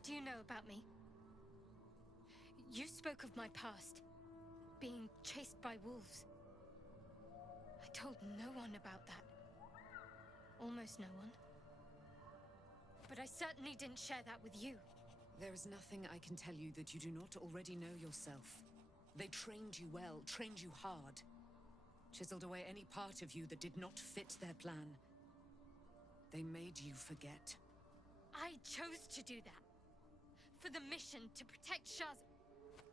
What do you know about me? You spoke of my past, being chased by wolves. I told no one about that. Almost no one. But I certainly didn't share that with you. There is nothing I can tell you that you do not already know yourself. They trained you well, trained you hard. Chiseled away any part of you that did not fit their plan. They made you forget. I chose to do that. For the mission to protect Shah's...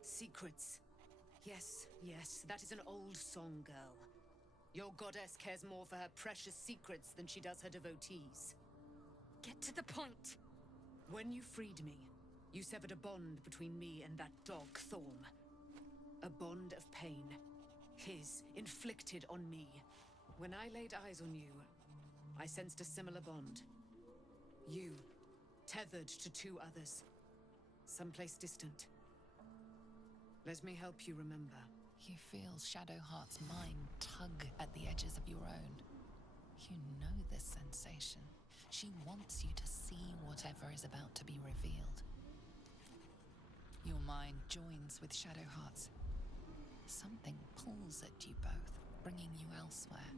Secrets. Yes, yes, that is an old song, girl. Your goddess cares more for her precious secrets than she does her devotees. Get to the point. When you freed me, you severed a bond between me and that dog, Thorm. A bond of pain. His, inflicted on me. When I laid eyes on you, I sensed a similar bond. You, tethered to two others. Someplace distant. Let me help you remember. You feel Shadowheart's mind tug at the edges of your own. You know this sensation. She wants you to see whatever is about to be revealed. Your mind joins with Shadowheart's. Something pulls at you both, bringing you elsewhere.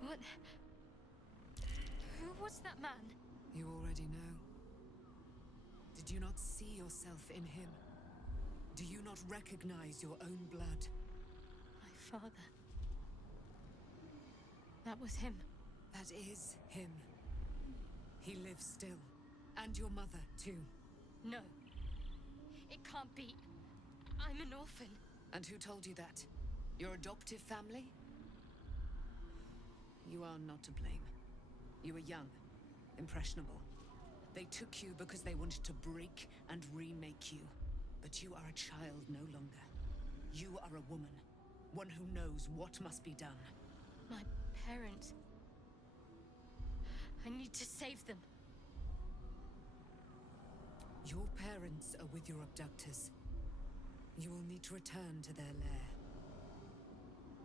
What? Who was that man? You already know. Did you not see yourself in him? Do you not recognize your own blood? My father. That was him. That is him. He lives still. And your mother, too. No. It can't be. I'm an orphan. And who told you that? Your adoptive family? You are not to blame. You were young, impressionable. They took you because they wanted to break and remake you. But you are a child no longer. You are a woman. One who knows what must be done. My parents. I need to save them. Your parents are with your abductors. You will need to return to their lair.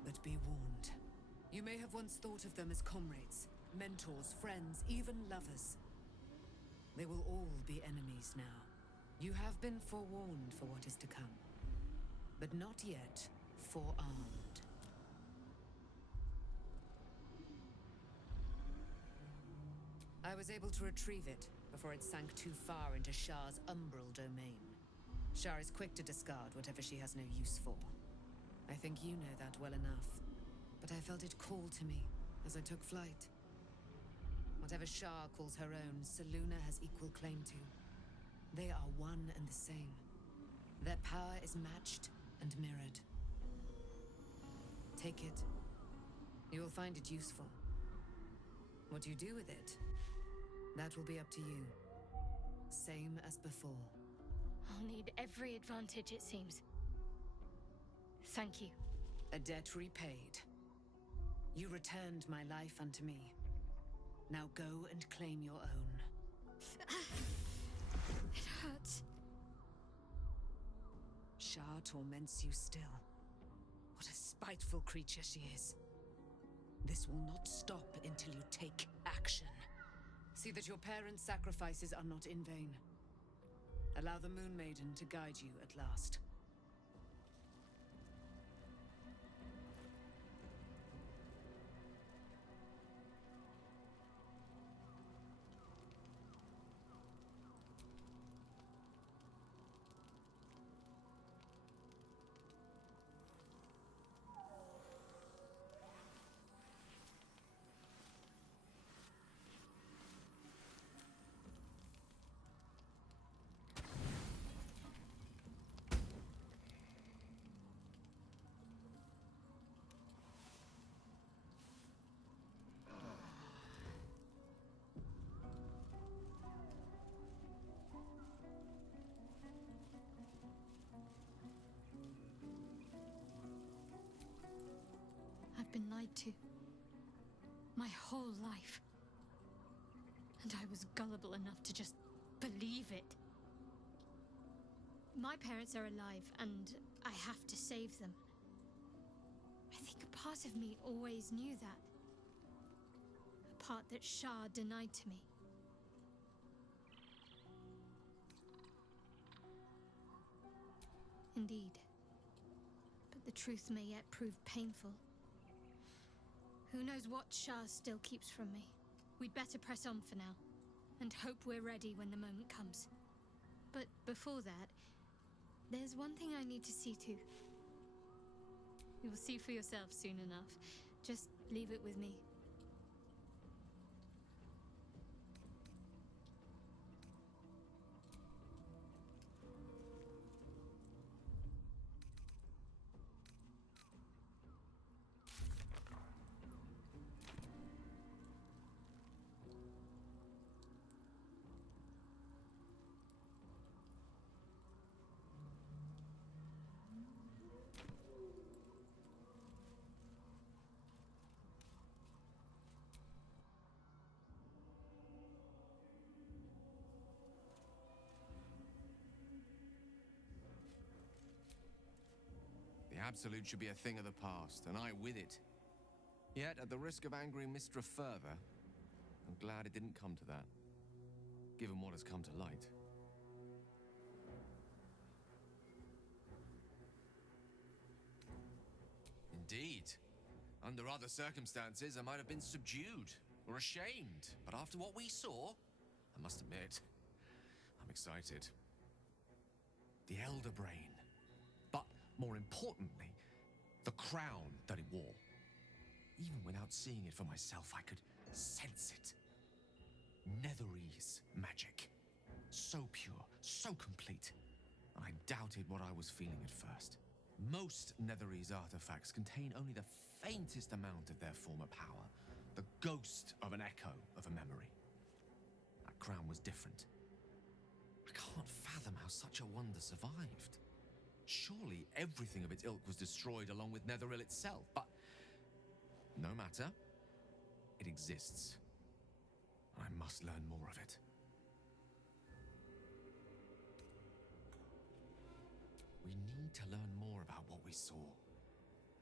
But be warned. You may have once thought of them as comrades, mentors, friends, even lovers. They will all be enemies now. You have been forewarned for what is to come, but not yet forearmed. I was able to retrieve it before it sank too far into Shah's umbral domain. Shah is quick to discard whatever she has no use for. I think you know that well enough. But I felt it call to me as I took flight. Whatever Shah calls her own, Selûne has equal claim to. They are one and the same. Their power is matched and mirrored. Take it. You will find it useful. What you do with it, that will be up to you. Same as before. I'll need every advantage, it seems. Thank you. A debt repaid. You returned my life unto me. Now go and claim your own. It hurts. Shah torments you still. What a spiteful creature she is. This will not stop until you take action. See that your parents' sacrifices are not in vain. Allow the Moon Maiden to guide you at last. lied to. My whole life. And I was gullible enough to just believe it. My parents are alive, and I have to save them. I think a part of me always knew that. A part that Shah denied to me. Indeed. But the truth may yet prove painful. Who knows what Shah still keeps from me? We'd better press on for now, and hope we're ready when the moment comes. But before that, there's one thing I need to see to. You'll see for yourself soon enough. Just leave it with me. The Absolute should be a thing of the past, and I with it. Yet, at the risk of angering Mystra further, I'm glad it didn't come to that, given what has come to light. Indeed. Under other circumstances, I might have been subdued or ashamed, but after what we saw, I must admit, I'm excited. The Elder Brain. But more importantly, the crown that it wore. Even without seeing it for myself, I could sense it. Netherese magic. So pure, so complete. I doubted what I was feeling at first. Most Netherese artifacts contain only the faintest amount of their former power. The ghost of an echo of a memory. That crown was different. I can't fathom how such a wonder survived. Surely everything of its ilk was destroyed along with Netheril itself, but no matter. It exists. I must learn more of it. We need to learn more about what we saw.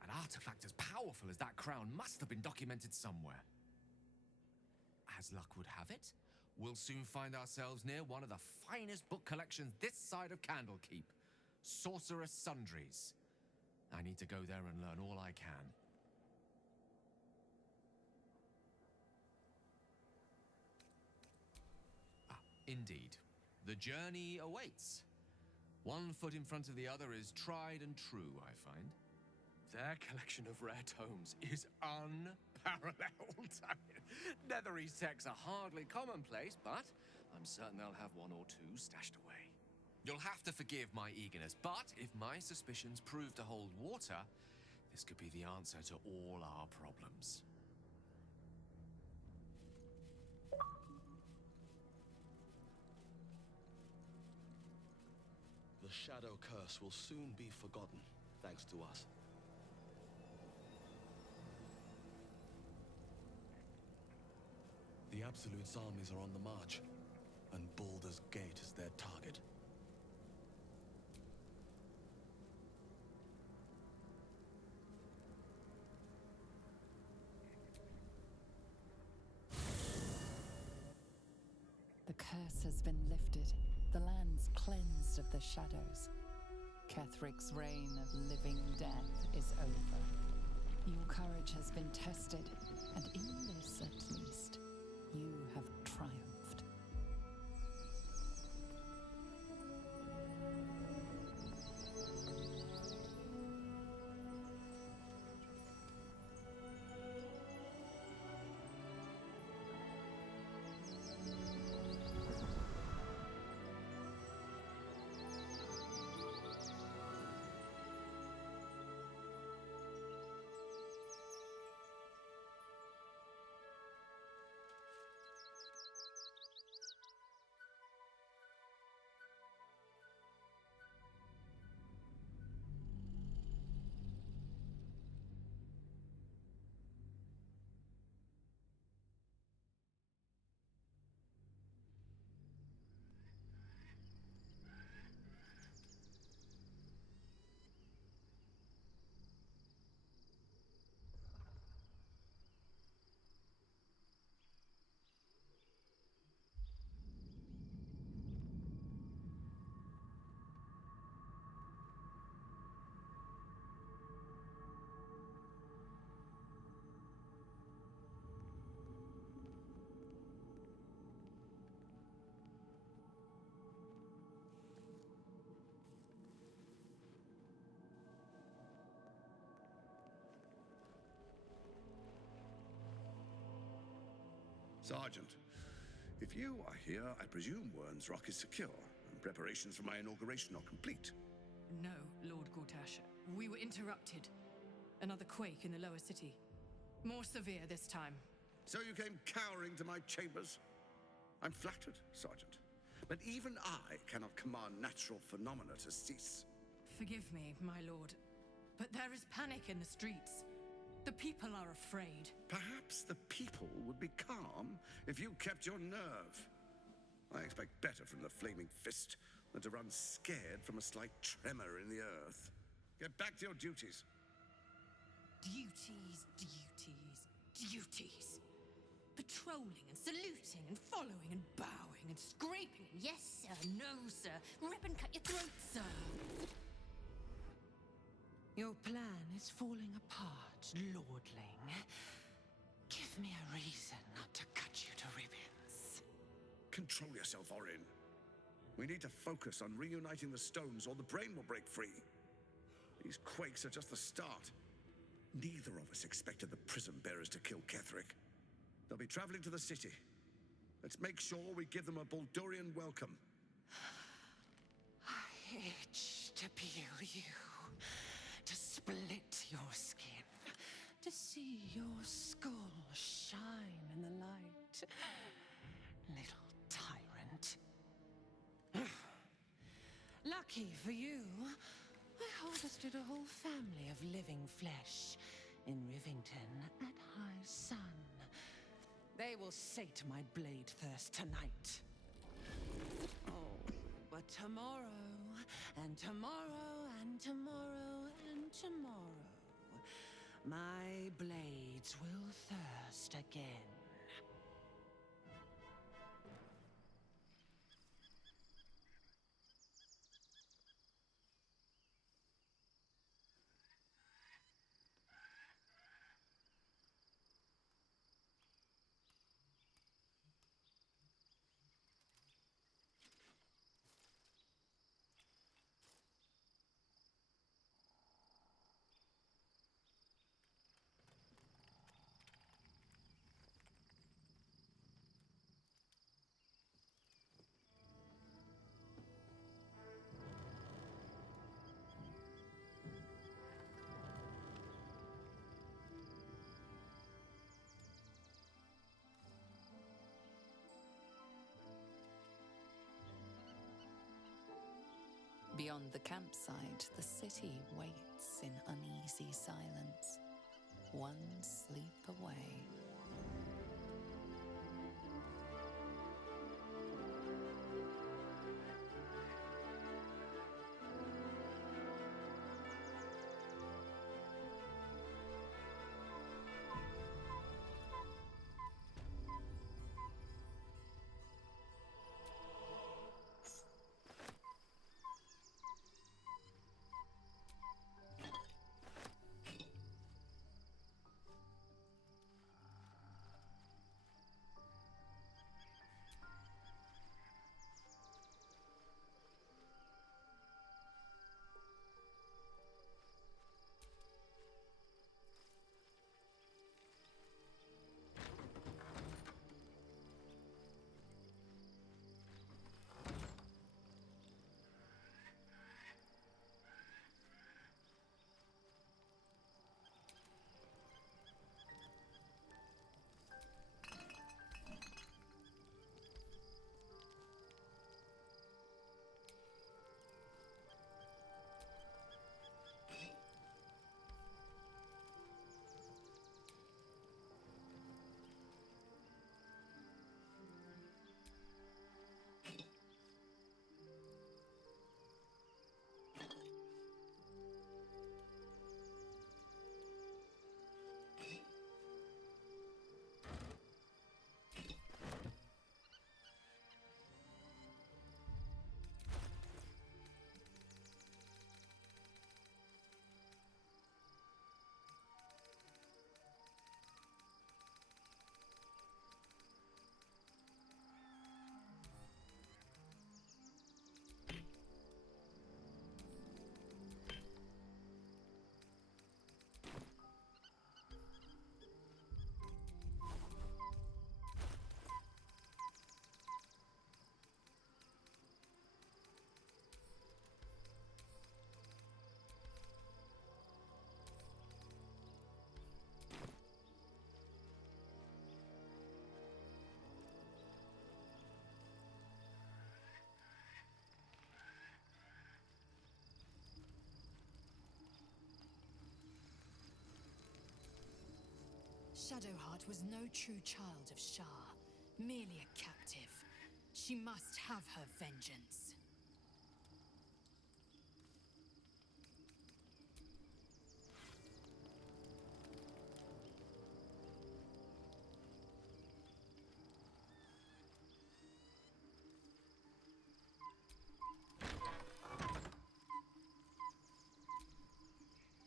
An artifact as powerful as that crown must have been documented somewhere. As luck would have it, we'll soon find ourselves near one of the finest book collections this side of Candlekeep. Sorceress Sundries. I need to go there and learn all I can. Indeed. The journey awaits. One foot in front of the other is tried and true, I find. Their collection of rare tomes is unparalleled. I mean, Netherese texts are hardly commonplace, but I'm certain they'll have one or two stashed away. You'll have to forgive my eagerness, but if my suspicions prove to hold water, this could be the answer to all our problems. The Shadow Curse will soon be forgotten, thanks to us. The Absolute's armies are on the march, and Baldur's Gate is their target. The curse has been lifted, the lands cleansed of the shadows. Kethric's reign of living death is over. Your courage has been tested, and in this at least, you have triumphed. Sergeant, if you are here, I presume Wern's Rock is secure, and preparations for my inauguration are complete. No, Lord Gortash. We were interrupted. Another quake in the lower city. More severe this time. So you came cowering to my chambers? I'm flattered, Sergeant. But even I cannot command natural phenomena to cease. Forgive me, my lord, but there is panic in the streets. The people are afraid. Perhaps the people would be calm if you kept your nerve. I expect better from the Flaming Fist than to run scared from a slight tremor in the earth. Get back to your duties. Duties, duties. Patrolling and saluting and following and bowing and scraping and yes sir, no sir, rip and cut your throat, sir. Your plan is falling apart, lordling. Give me a reason not to cut you to ribbons. Control yourself, Orin. We need to focus on reuniting the stones or the brain will break free. These quakes are just the start. Neither of us expected the prison bearers to kill Ketherick. They'll be traveling to the city. Let's make sure we give them a Baldurian welcome. I itch to peel you, to split your skin, to see your skull shine in the light. Little tyrant. Lucky for you, I harvested a whole family of living flesh in Rivington at high sun. They will sate my blade thirst tonight. Oh, but tomorrow, and tomorrow, and tomorrow, and tomorrow, my blades will thirst again. Beyond the campsite, the city waits in uneasy silence, one sleep away. Shadowheart was no true child of Shar, merely a captive. She must have her vengeance.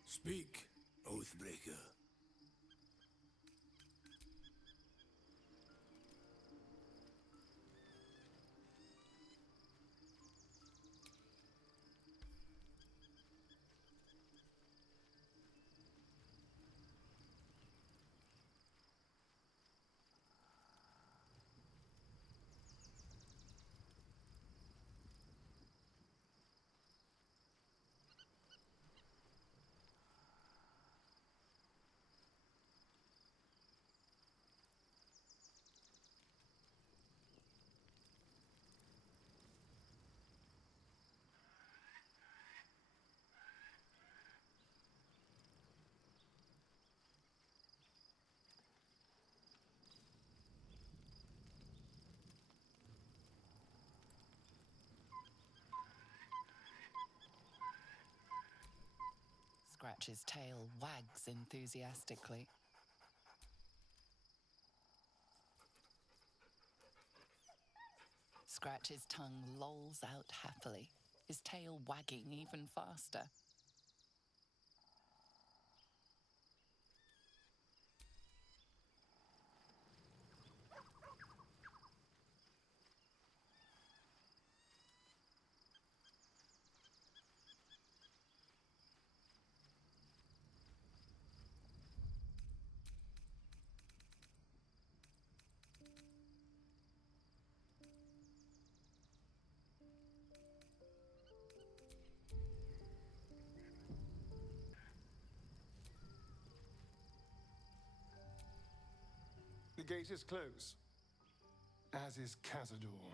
Speak, Oathbreaker. Scratch's tail wags enthusiastically. Scratch's tongue lolls out happily, his tail wagging even faster. The gate is closed, as is Cazador.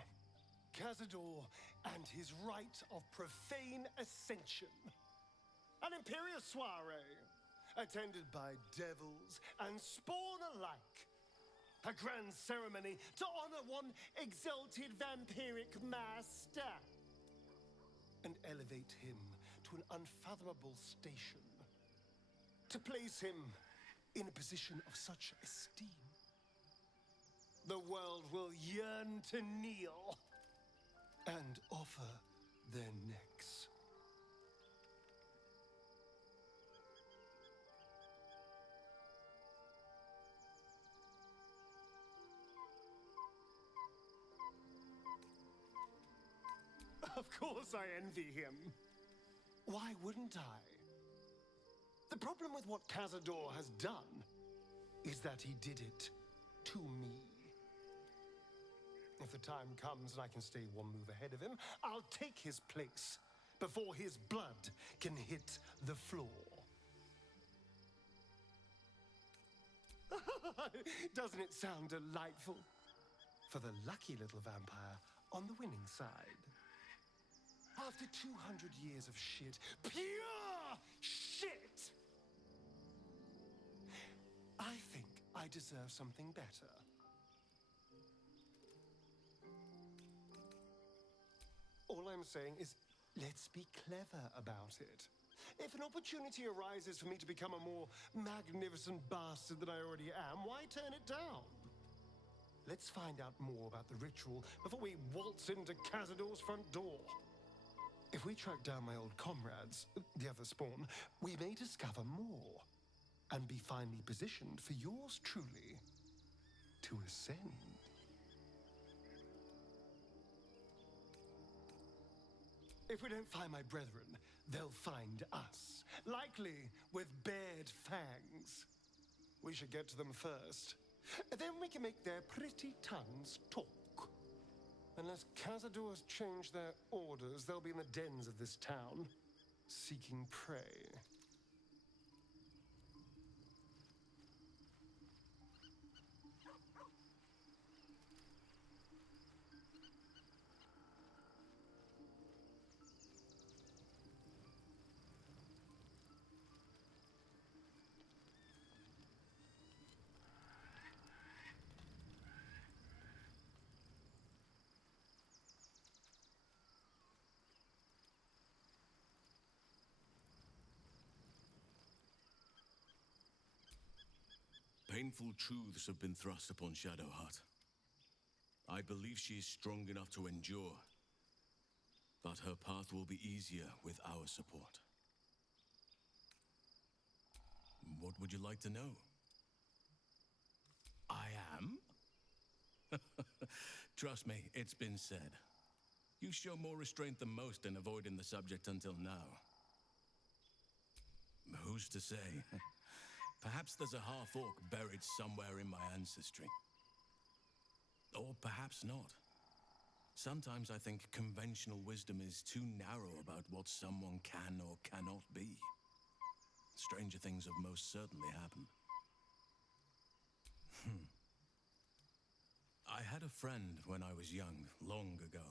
Cazador and his rite of profane ascension. An imperial soiree, attended by devils and spawn alike. A grand ceremony to honor one exalted vampiric master. And elevate him to an unfathomable station. To place him in a position of such esteem. The world will yearn to kneel and offer their necks. Of course I envy him. Why wouldn't I? The problem with what Cazador has done is that he did it to me. If the time comes and I can stay one move ahead of him, I'll take his place before his blood can hit the floor. Doesn't it sound delightful? For the lucky little vampire on the winning side. After 200 years of shit, pure shit, I think I deserve something better. All I'm saying is, let's be clever about it. If an opportunity arises for me to become a more magnificent bastard than I already am, why turn it down? Let's find out more about the ritual before we waltz into Cazador's front door. If we track down my old comrades, the other spawn, we may discover more and be finally positioned for yours truly to ascend. If we don't find my brethren, they'll find us, likely with bared fangs. We should get to them first. Then we can make their pretty tongues talk. Unless Cazadors change their orders, they'll be in the dens of this town, seeking prey. Painful truths have been thrust upon Shadowheart. I believe she is strong enough to endure, but her path will be easier with our support. What would you like to know? I am? Trust me, it's been said. You show more restraint than most in avoiding the subject until now. Who's to say? Perhaps there's a half-orc buried somewhere in my ancestry. Or perhaps not. Sometimes I think conventional wisdom is too narrow about what someone can or cannot be. Stranger things have most certainly happened. I had a friend when I was young, long ago.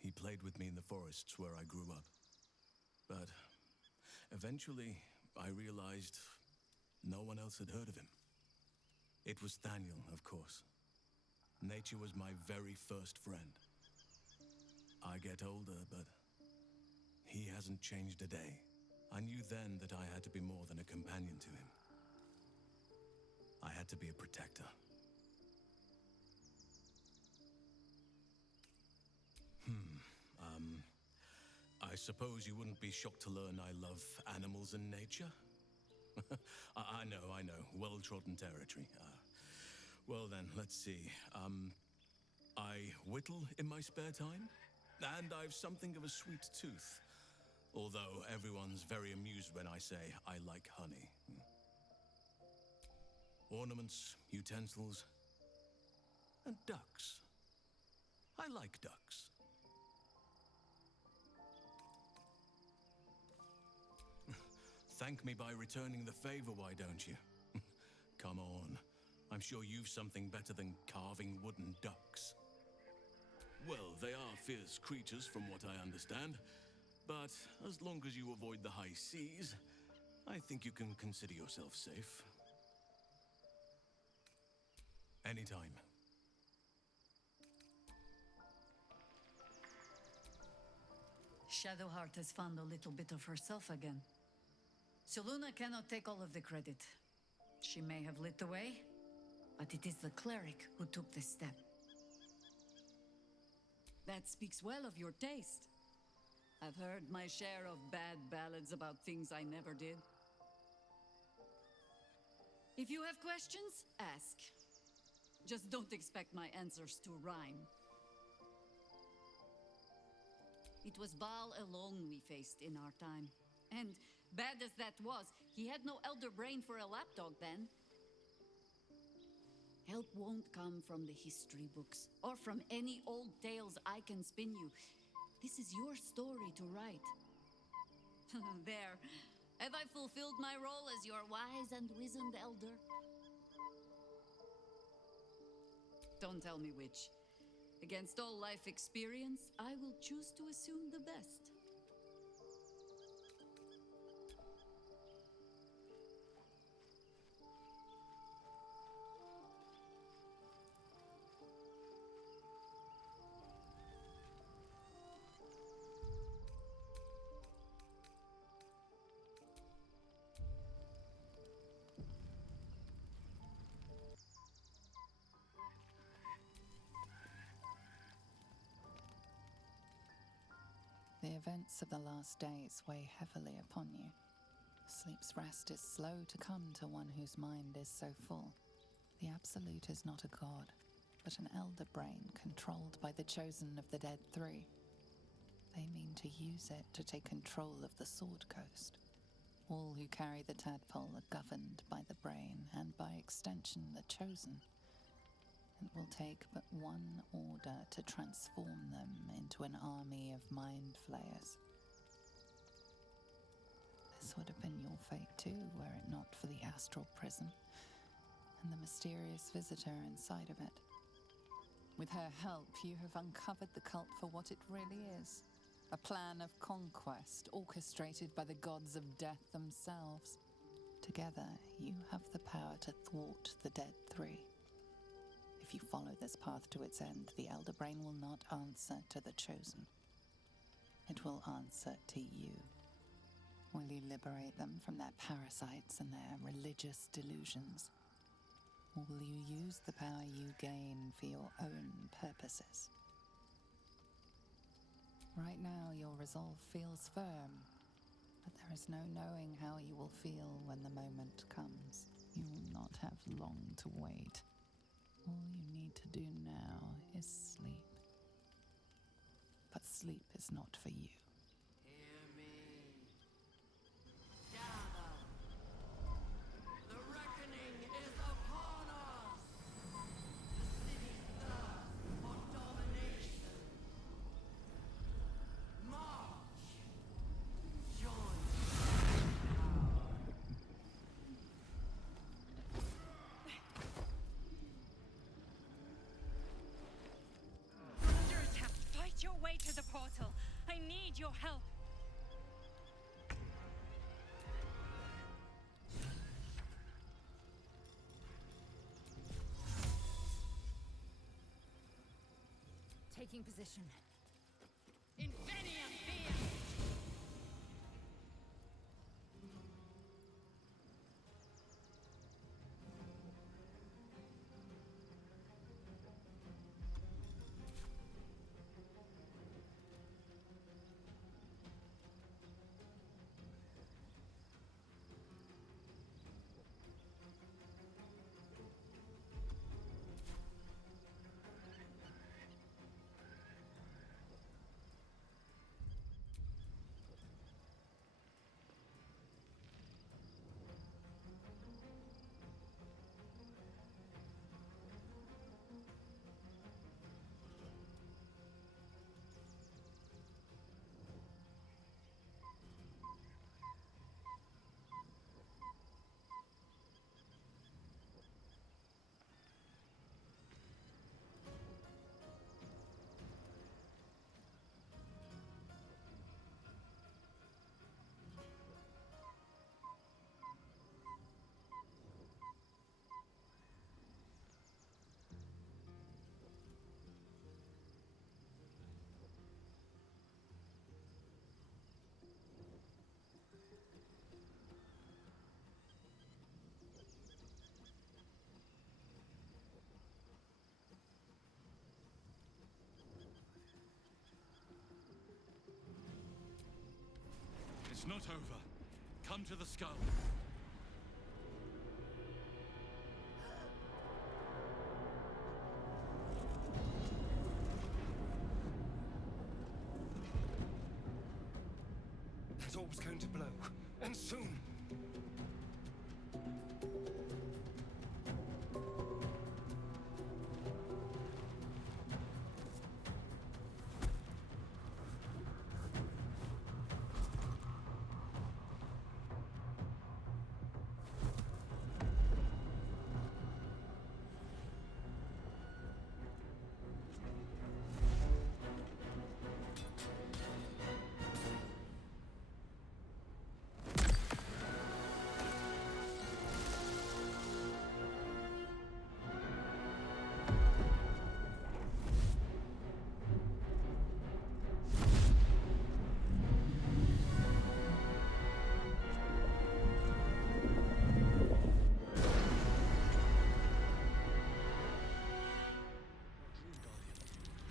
He played with me in the forests where I grew up. But eventually, I realized no one else had heard of him. It was Thaniel, of course. Nature was my very first friend. I get older, but he hasn't changed a day. I knew then that I had to be more than a companion to him. I had to be a protector. I suppose you wouldn't be shocked to learn I love animals and nature? I know. Well-trodden territory. Well then, let's see. I whittle in my spare time, and I've something of a sweet tooth. Although everyone's very amused when I say I like honey. Ornaments, utensils, and ducks. I like ducks. Thank me by returning the favor, why don't you? Come on. I'm sure you've something better than carving wooden ducks. Well, they are fierce creatures from what I understand. But as long as you avoid the high seas, I think you can consider yourself safe. Anytime. Shadowheart has found a little bit of herself again. Selûne cannot take all of the credit. She may have lit the way, but it is the cleric who took this step. That speaks well of your taste. I've heard my share of bad ballads about things I never did. If you have questions, ask. Just don't expect my answers to rhyme. It was Baal alone we faced in our time. And bad as that was, he had no elder brain for a lapdog then. Help won't come from the history books, or from any old tales I can spin you. This is your story to write. There. Have I fulfilled my role as your wise and wizened elder? Don't tell me which. Against all life experience, I will choose to assume the best. The events of the last days weigh heavily upon you. Sleep's rest is slow to come to one whose mind is so full. The Absolute is not a god, but an elder brain controlled by the chosen of the Dead Three. They mean to use it to take control of the Sword Coast. All who carry the tadpole are governed by the brain, and by extension the chosen. It will take but one order to transform them into an army of mind flayers. This would have been your fate too, were it not for the astral prison and the mysterious visitor inside of it. With her help, you have uncovered the cult for what it really is. A plan of conquest orchestrated by the gods of death themselves. Together, you have the power to thwart the Dead Three. If you follow this path to its end, the Elder Brain will not answer to the Chosen. It will answer to you. Will you liberate them from their parasites and their religious delusions? Or will you use the power you gain for your own purposes? Right now, your resolve feels firm, but there is no knowing how you will feel when the moment comes. You will not have long to wait. All you need to do now is sleep. But sleep is not for you. Hear me. Gather. The reckoning is upon us. The city thirsts for domination. March. Join power. Under attack! Fight your way to the portal! I need your help! Taking position. Invenium Via! It's not over. Come to the skull. That orb's going to blow, and soon.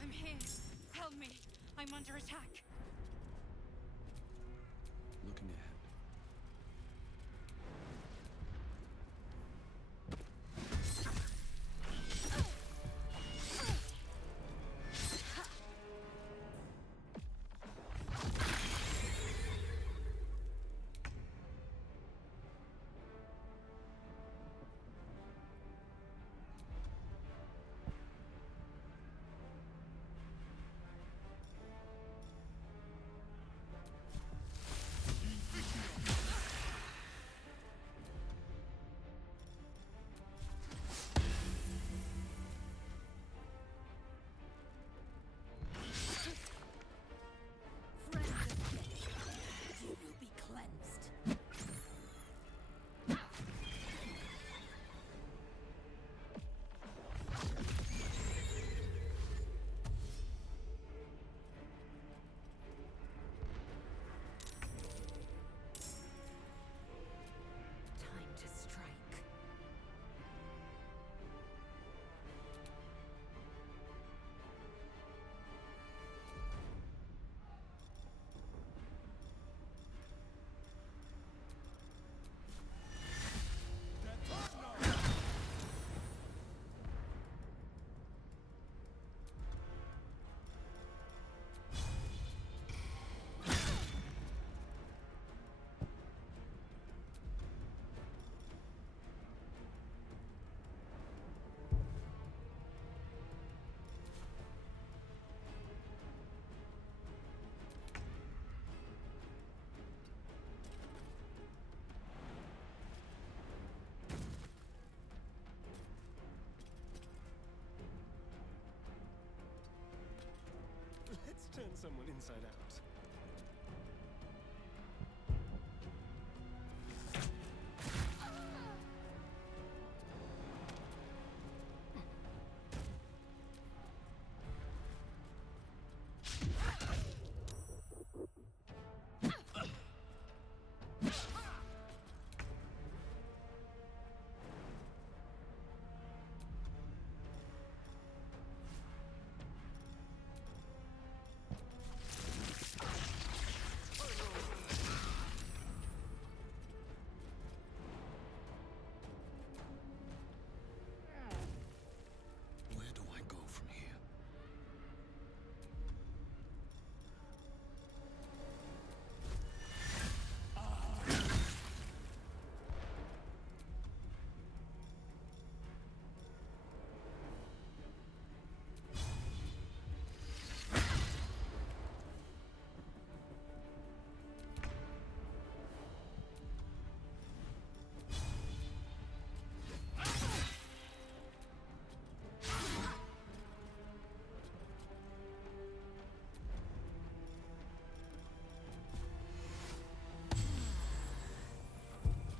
I'm here. Help me. I'm under attack. Looking ahead. turn someone inside out. Where do I go from here?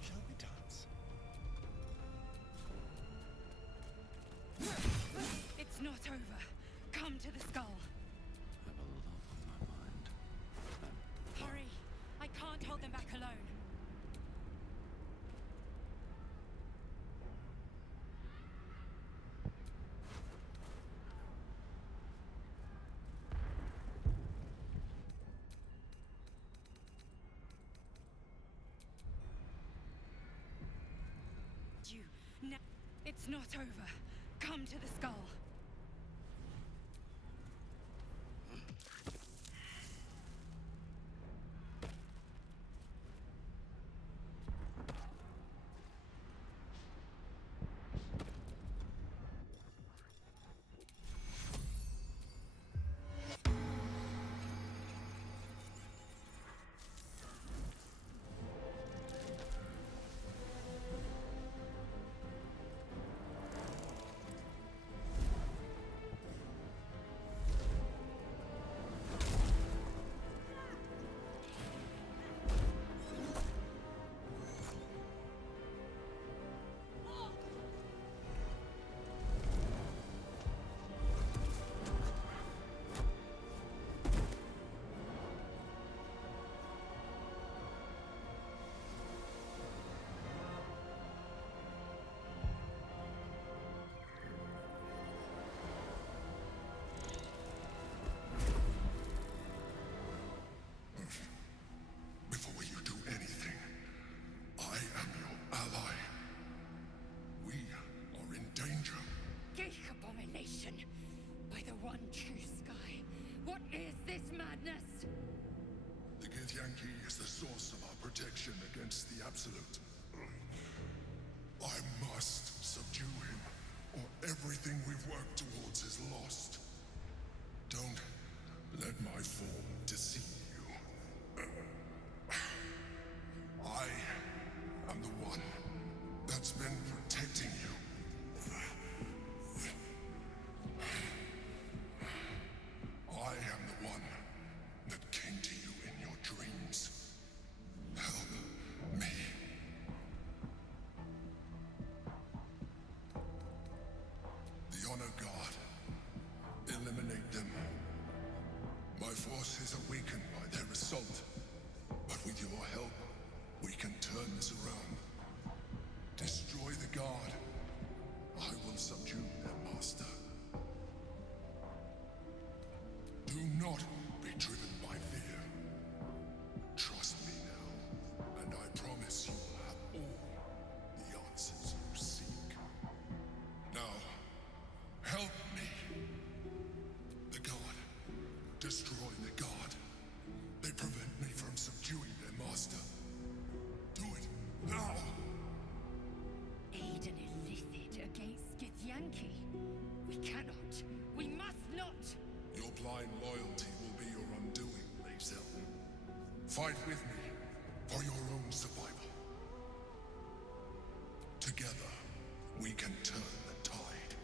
Shall we dance? It's not over. Come to the skull. I have a lot on my mind. Hurry! I can't hold them back alone. You. No. It's not over. Come to the skull. Before you do anything, I am your ally. We are in danger. Geek abomination! By the one true sky! What is this madness? The Githyanki is the source of our protection against the Absolute. I must subdue him, or everything we've worked towards is lost. Don't let my form deceive you. I am the one that's been protecting you. I am the one that came to you in your dreams. Help me. The Honor God. Eliminate them. My forces are weakened by their assault. But with your help, we can turn this around. Destroy the God. I will subdue their master. Do not be driven by fear. Trust me now, and I promise you will have all the answers you seek. Now, help me. The God. Destroy the God. They prevent me from subduing their master. Do it now! Aid an illicit against Githyanki? We cannot. We must not! Your blind loyalty will be your undoing, Lae'zel. Fight with me for your own survival. Together, we can turn the tide.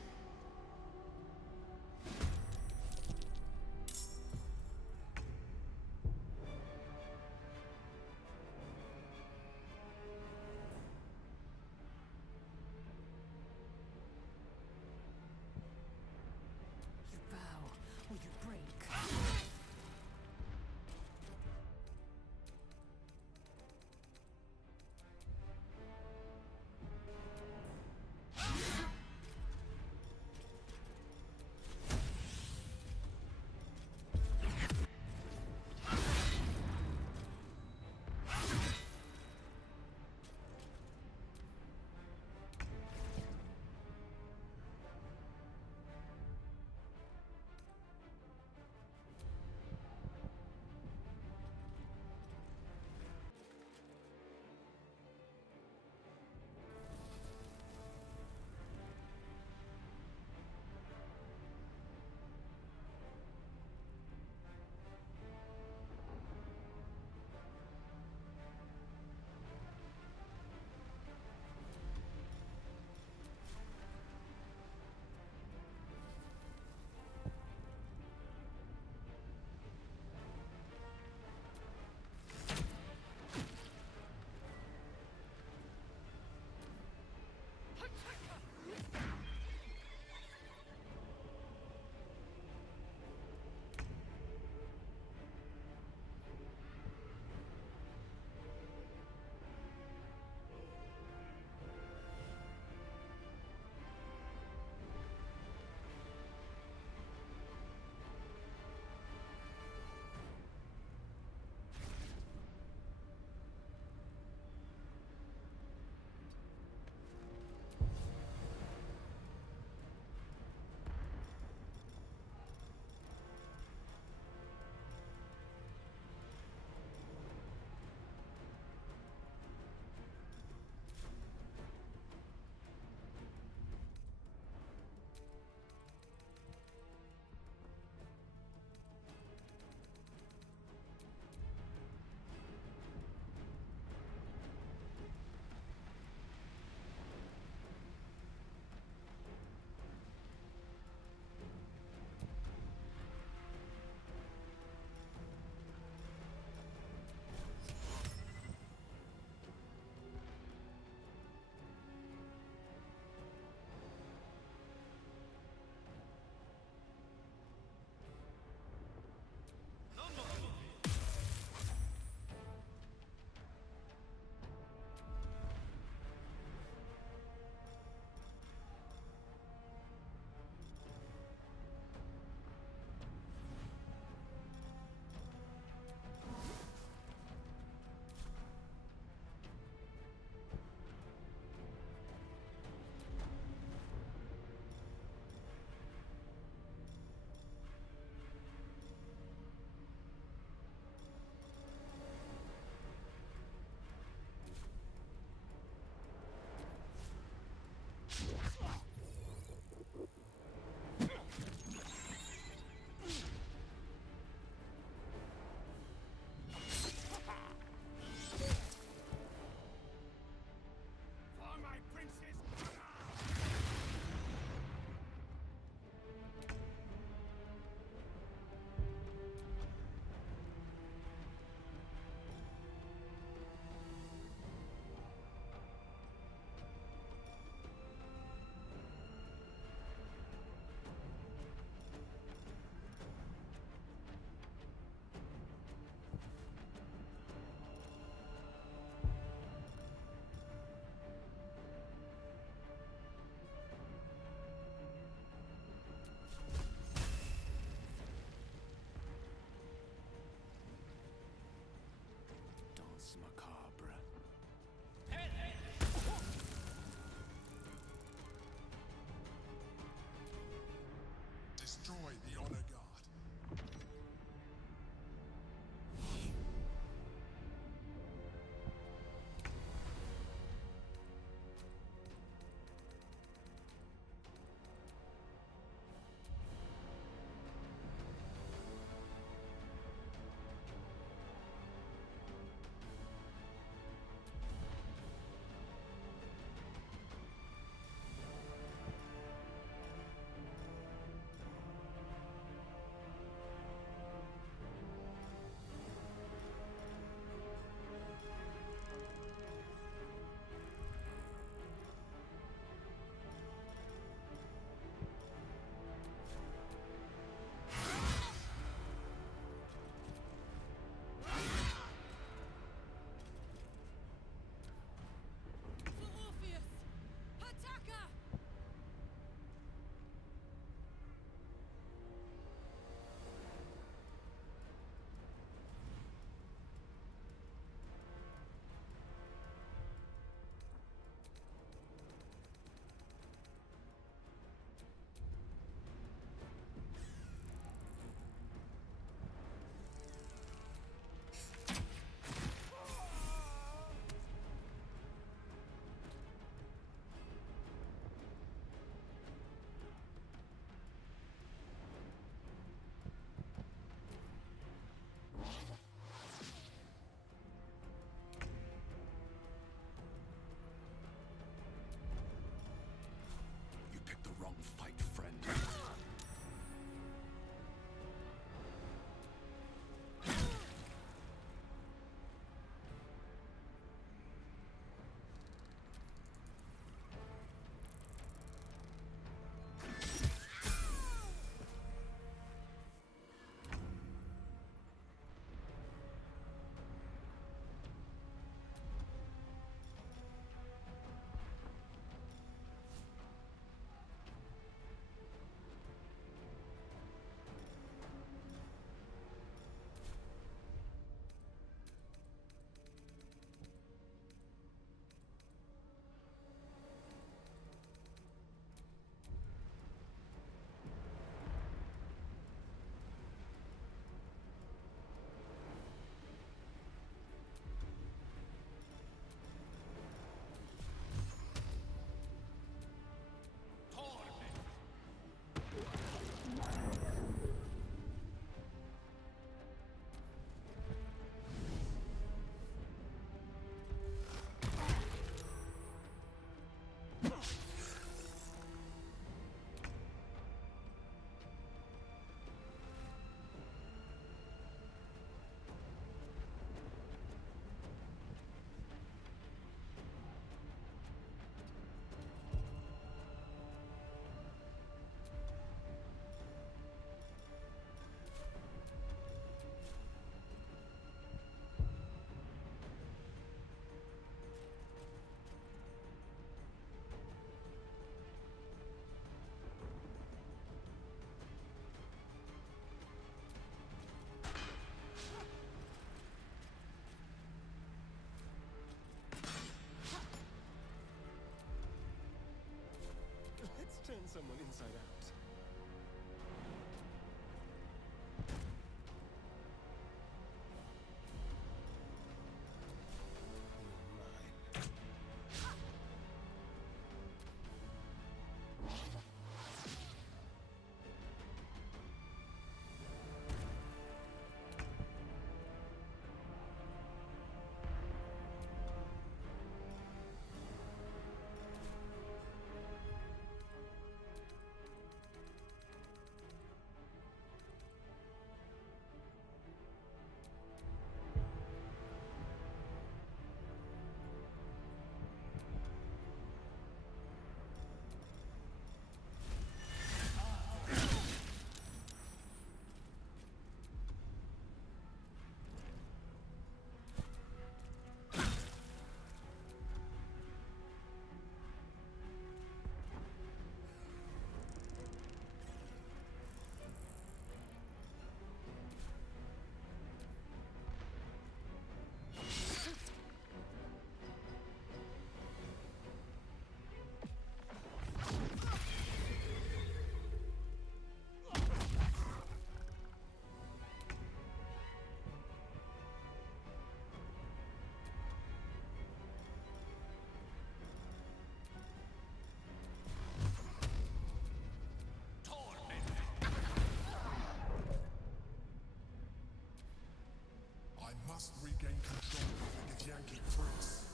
must regain control of the Githyanki prince.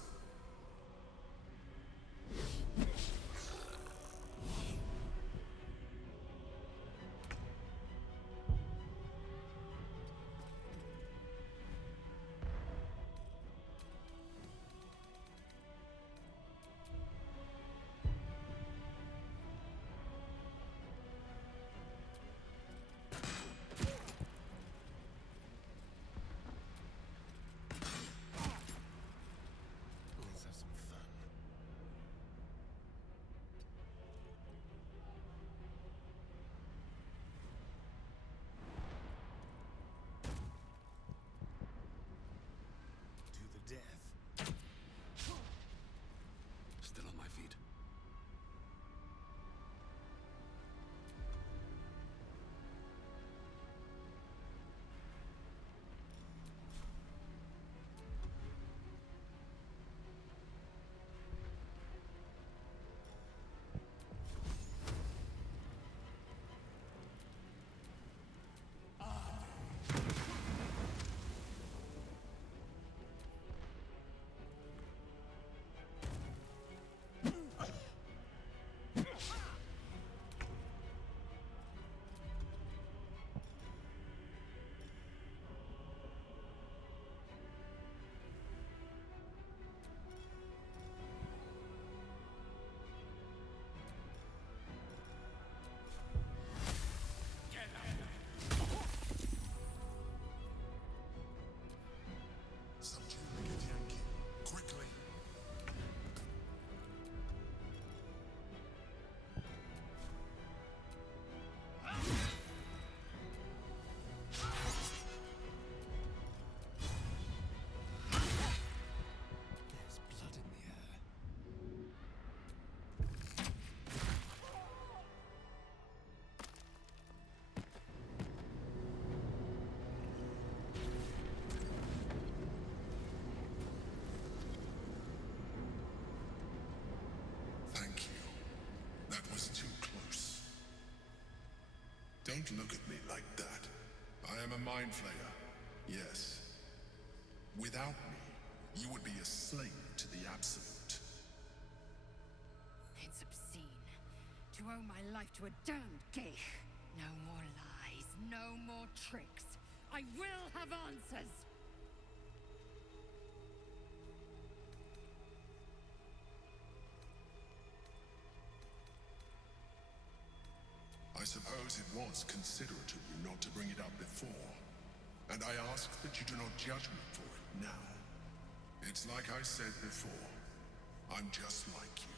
Let's have some fun. To the death. Still on my feet. Subdue the Githyanki. Quickly. There's blood in the air. Thank you. That was too close. Don't look at me like that. I am a mind flayer. Yes. Without me, you would be a slave to the Absolute. It's obscene. To owe my life to a damned geich. No more lies, no more tricks. I will have answers! I suppose it was considerate of you not to bring it up before. And I ask that you do not judge me for it now. It's like I said before. I'm just like you.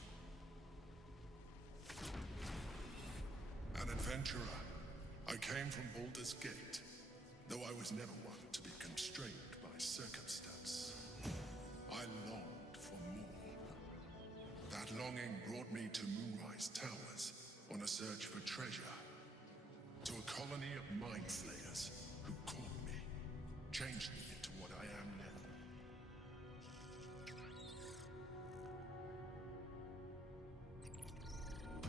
An adventurer. I came from Baldur's Gate, though I was never one to be constrained by circumstance. I longed for more. That longing brought me to Moonrise Towers on a search for treasure. To a colony of mind flayers who caught me, changed me into what I am now.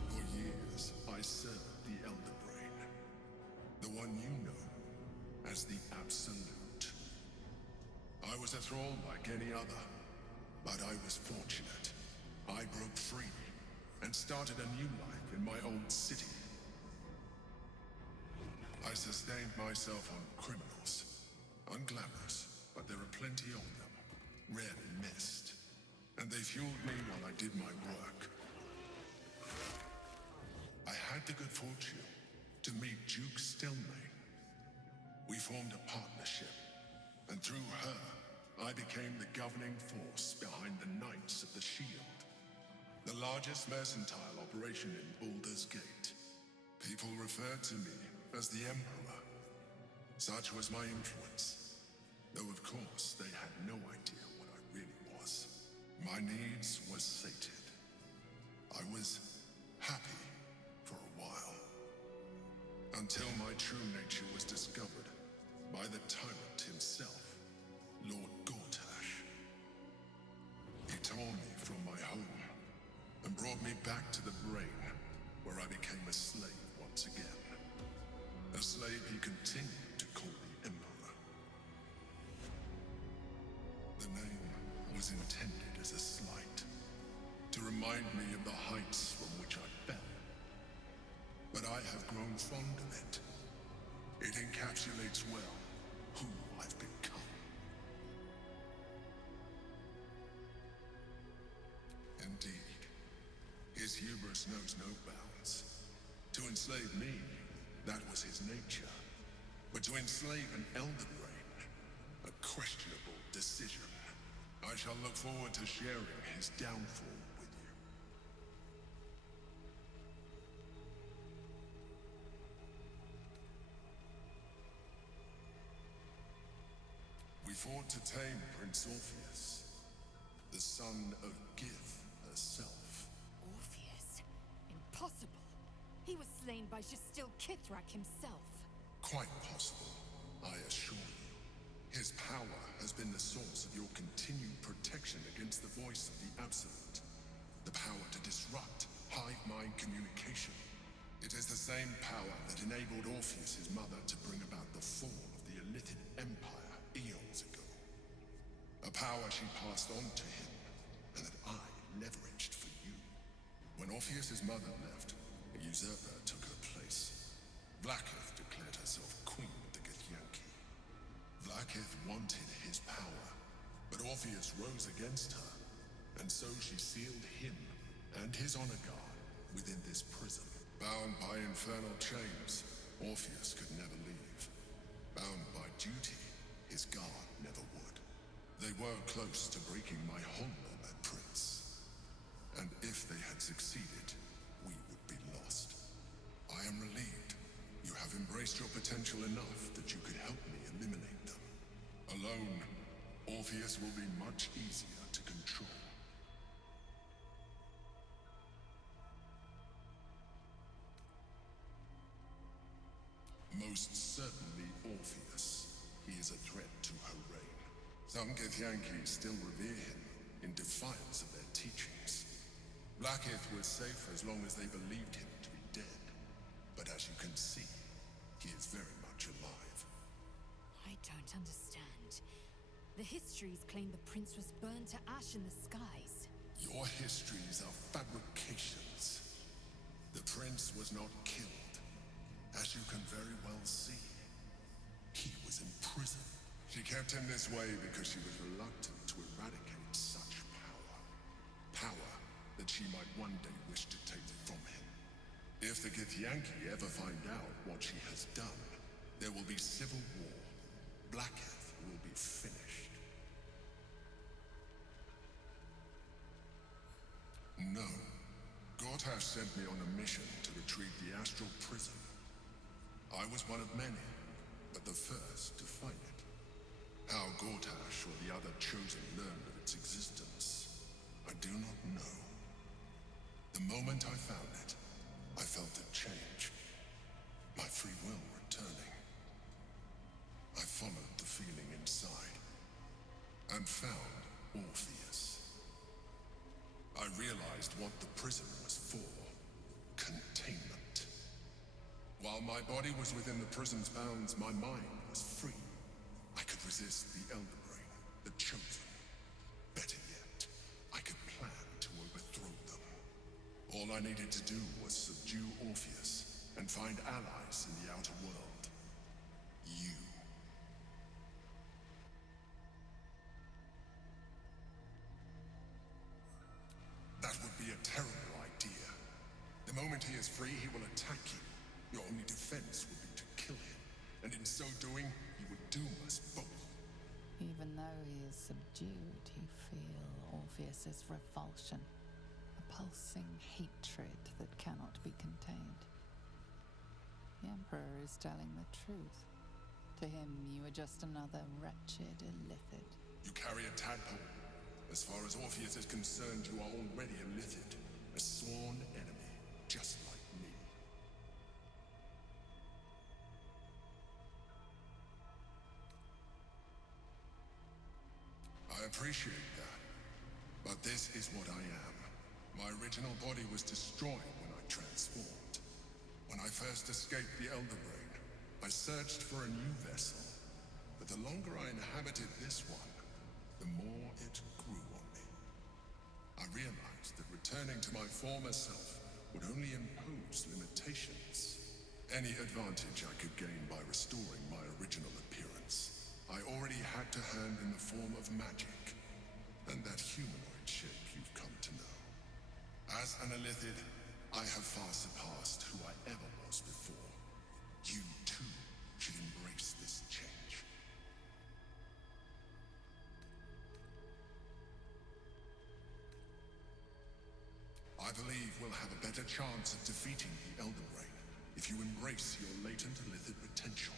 For years, I served the Elder Brain, the one you know as the Absolute. I was a thrall like any other, but I was fortunate. I broke free and started a new life in my own city. I sustained myself on criminals. Unglamorous, but there are plenty of them. Rarely missed. And they fueled me while I did my work. I had the good fortune to meet Duke Stelmane. We formed a partnership, and through her, I became the governing force behind the Knights of the Shield. The largest mercantile operation in Baldur's Gate. People referred to me as the Emperor. Such was my influence. Though of course they had no idea what I really was. My needs were sated. I was happy for a while. Until my true nature was discovered by the tyrant himself, Lord Gortash. He tore me from my home and brought me back to the Brain, where I became a slave once again. A slave he continued to call the Emperor. The name was intended as a slight, to remind me of the heights from which I fell. But I have grown fond of it. It encapsulates well who I've become. Indeed, his hubris knows no bounds. To enslave me, that was his nature. But to enslave an elder brain, a questionable decision. I shall look forward to sharing his downfall with you. We fought to tame Prince Orpheus, the son of Gith herself. Orpheus? Impossible. He was slain by Justil Kithrak himself. Quite possible, I assure you. His power has been the source of your continued protection against the voice of the Absolute. The power to disrupt hive mind communication. It is the same power that enabled Orpheus's mother to bring about the fall of the Illithid Empire eons ago. A power she passed on to him, and that I leveraged for you. When Orpheus's mother left, a usurper took her place. Blacketh declared herself queen of the Githyanki. Blacketh wanted his power, but Orpheus rose against her, and so she sealed him and his honor guard within this prison. Bound by infernal chains, Orpheus could never leave. Bound by duty, his guard never would. They were close to breaking my homeland, Prince. And if they had succeeded, we would be lost. I am relieved. You have embraced your potential enough that you could help me eliminate them. Alone, Orpheus will be much easier to control. Most certainly Orpheus. He is a threat to her reign. Some Githyanki still revere him in defiance of their teachings. Blacketh was safe as long as they believed him to be dead. But as you can see, he is very much alive. I don't understand. The histories claim the prince was burned to ash in the skies. Your histories are fabrications. The prince was not killed. As you can very well see, he was in prison. She kept him this way because she was reluctant to eradicate such power. Power that she might one day wish to take from him. If the Githyanki ever find out what she has done, there will be civil war. Blacketh will be finished. No. Gortash sent me on a mission to retrieve the astral prison. I was one of many, but the first to find it. How Gortash or the other chosen learned of its existence, I do not know. The moment I found it, I felt a change. My free will returning. I followed the feeling inside, and found Orpheus. I realized what the prison was for. Containment. While my body was within the prison's bounds, my mind was free. I could resist the Elder Brain, the Chosen. Better yet, I could plan to overthrow them. All I needed to do was subdue Orpheus and find allies in the outer world. You. That would be a terrible idea. The moment he is free, he will attack you. Your only defense would be to kill him, and in so doing, he would doom us both. Even though he is subdued, you feel Orpheus's revulsion, a pulsing hatred that cannot be contained. The Emperor is telling the truth. To him, you are just another wretched Illithid. You carry a tadpole. As far as Orpheus is concerned, you are already Illithid, a sworn enemy, just like me. I appreciate that, but this is what I am. My original body was destroyed when I transformed. When I first escaped the Elder Brain, I searched for a new vessel. But the longer I inhabited this one, the more returning to my former self would only impose limitations. Any advantage I could gain by restoring my original appearance, I already had to hand in the form of magic, and that humanoid shape you've come to know. As an Illithid, I have far surpassed who I ever was before. You, too, should embrace this change. I believe we'll have a better chance of defeating the Elden Ring if you embrace your latent Illithid potential.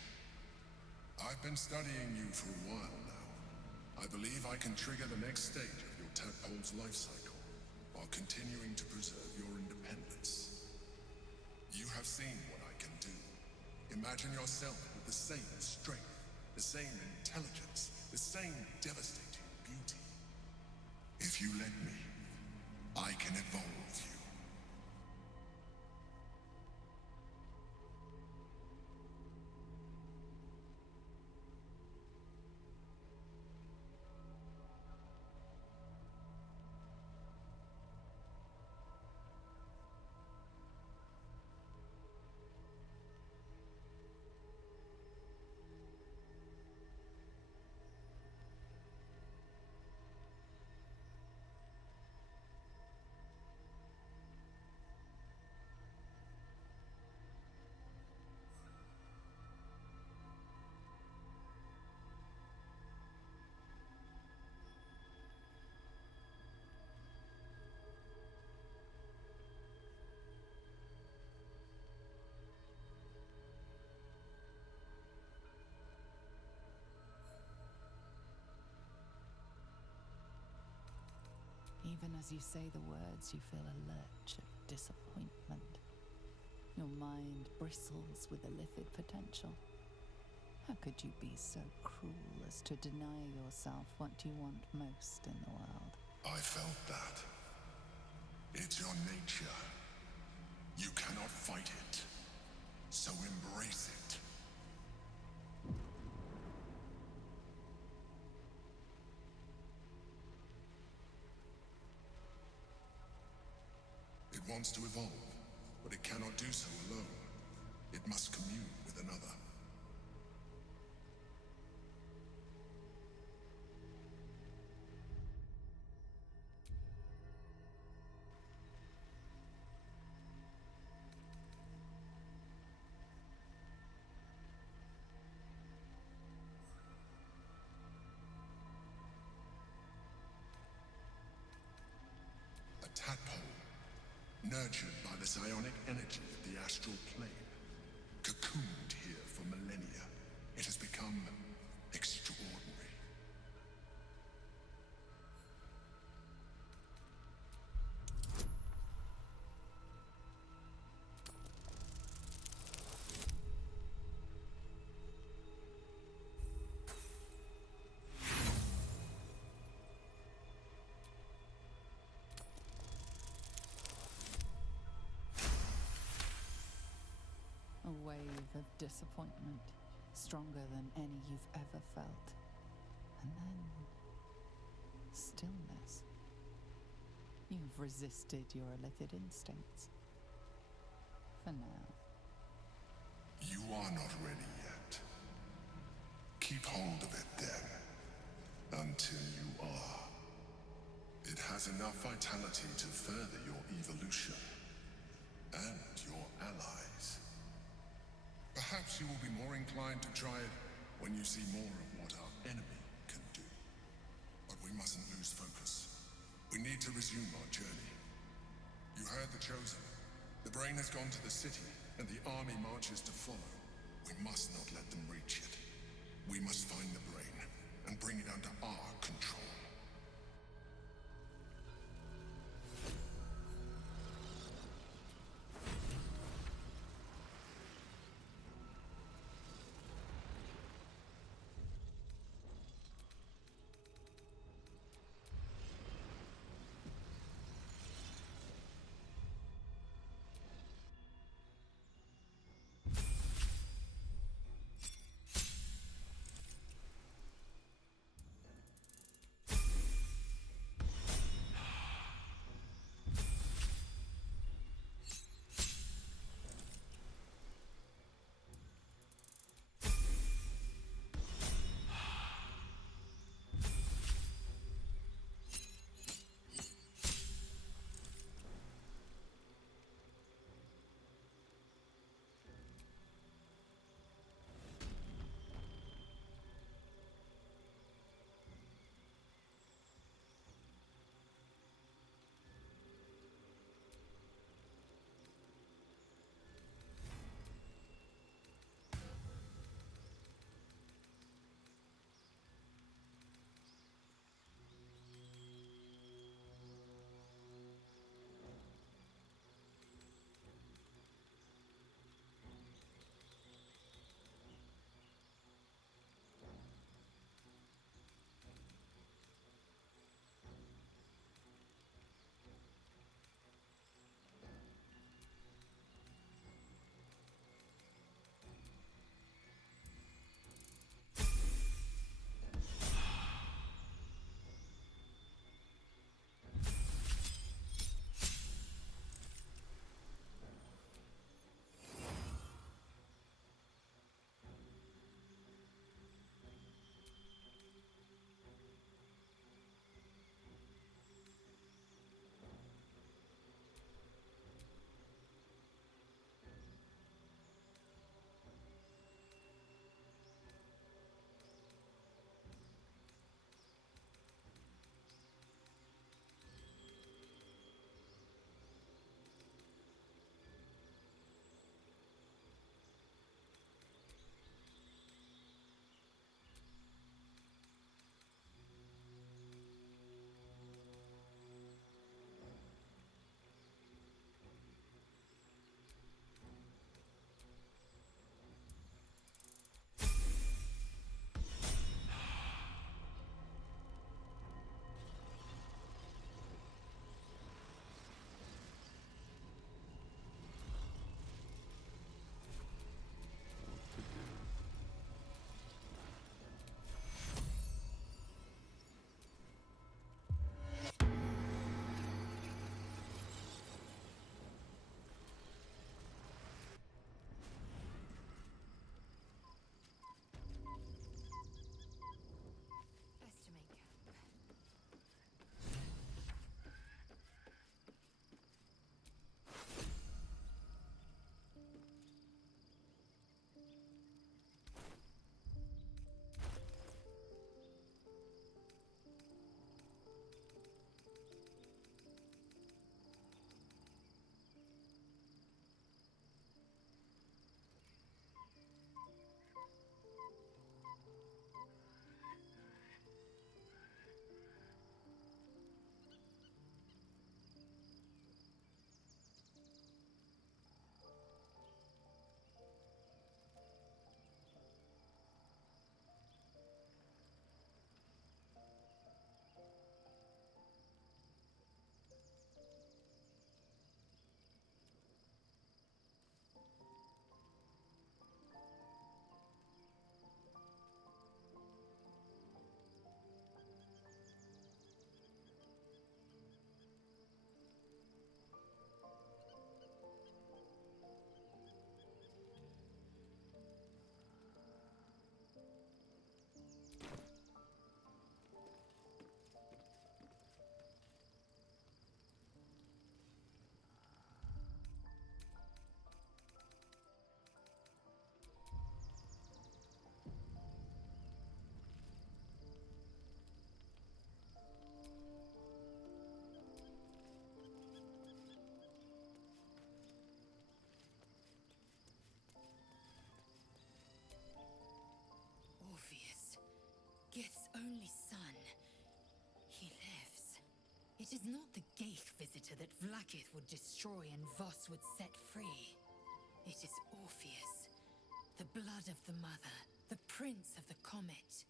I've been studying you for a while now. I believe I can trigger the next stage of your tadpole's life cycle, while continuing to preserve your independence. You have seen what I can do. Imagine yourself with the same strength, the same intelligence, the same devastating beauty. If you let me, I can evolve you. Even as you say the words, you feel a lurch of disappointment. Your mind bristles with illithid potential. How could you be so cruel as to deny yourself what you want most in the world? I felt that. It's your nature. You cannot fight it. So embrace it. It wants to evolve, but it cannot do so alone. It must commune with another. A tadpole, nurtured by the psionic energy of the astral plane, cocooned here for millennia, it has become extraordinary. A wave of disappointment, stronger than any you've ever felt. And then, stillness. You've resisted your illithid instincts. For now. You are not ready yet. Keep hold of it then, until you are. It has enough vitality to further your evolution, and your allies. Perhaps you will be more inclined to try it when you see more of what our enemy can do. But we mustn't lose focus. We need to resume our journey. You heard the Chosen. The brain has gone to the city, and the army marches to follow. We must not let them reach it. We must find the brain, and bring it under our control. not the Geich visitor that Vlaakith would destroy and Voss would set free. It is Orpheus, the blood of the mother, the prince of the comet.